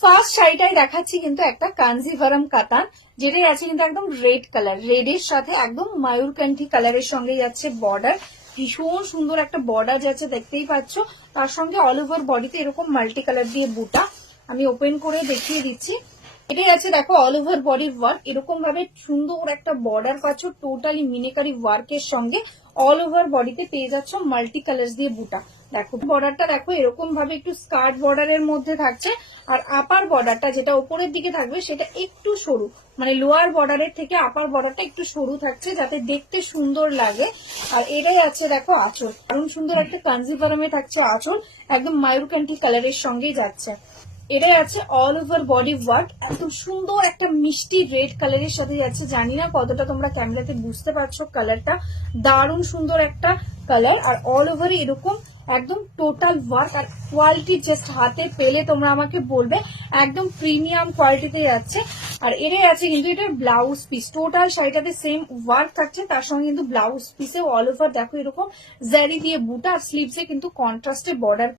First শাড়িটাই দেখাচ্ছি কিন্তু একটা কাঞ্জিভারাম কাতান, যেটাই আছে কিন্তু একদম রেড কালার, রেডের সাথে একদম ময়ূরকান্ঠি কালারের সঙ্গে যাচ্ছে বর্ডার। ভীষণ সুন্দর একটা বর্ডার যাচ্ছে, দেখতেই পাচ্ছ। তার সঙ্গে অল ওভার বডিতে এরকম মাল্টি কালার দিয়ে বুটা। আমি ওপেন করে দেখিয়ে দিচ্ছি। এটাই আছে দেখো অল ওভার বডির ওয়ার্ক, এরকম ভাবে সুন্দর একটা বর্ডার পাচ্ছ টোটালি মিনিকারি ওয়ার্কের সঙ্গে। অল ওভার বডিতে পেয়ে যাচ্ছ মাল্টি কালার দিয়ে বুটা। দেখো বর্ডারটা দেখো এরকম ভাবে একটু স্কার্ট বর্ডারের মধ্যে থাকছে, আর আপার বর্ডারটা যেটা উপরের দিকে থাকবে সেটা একটু সরু, মানে লোয়ার বর্ডারের থেকে আপার বর্ডারটা একটু সরু থাকছে যাতে দেখতে সুন্দর লাগে। আর এটাই আছে দেখো আঁচল, দারুণ সুন্দর একটা কাঞ্জিভারামে থাকছে আঁচল, একদম ময়ূরকান্ঠি কালারের সঙ্গেই যাচ্ছে। এটাই আছে অল ওভার বডি ওয়ার্ক, একদম সুন্দর একটা মিষ্টি রেড কালারের সাথে যাচ্ছে। জানি না কতটা তোমরা ক্যামেরাতে বুঝতে পারছো কালারটা, দারুণ সুন্দর একটা কালার। আর অল ওভারে এরকম একদম টোটাল ওয়ার্ক, আর কোয়ালিটি জাস্ট হাতে পেলে তোমরা আমাকে বলবে, একদম প্রিমিয়াম কোয়ালিটিতে যাচ্ছে। আর এটাই আছে কিন্তু এটার ব্লাউজ পিস, টোটাল শাড়িটাতে সেম ওয়ার্ক থাকছে, তার সঙ্গে কিন্তু ব্লাউজ পিসে অল ওভার দেখো এরকম জারি দিয়ে বুটা, আর স্লিভসে কিন্তু কন্ট্রাস্টে বর্ডার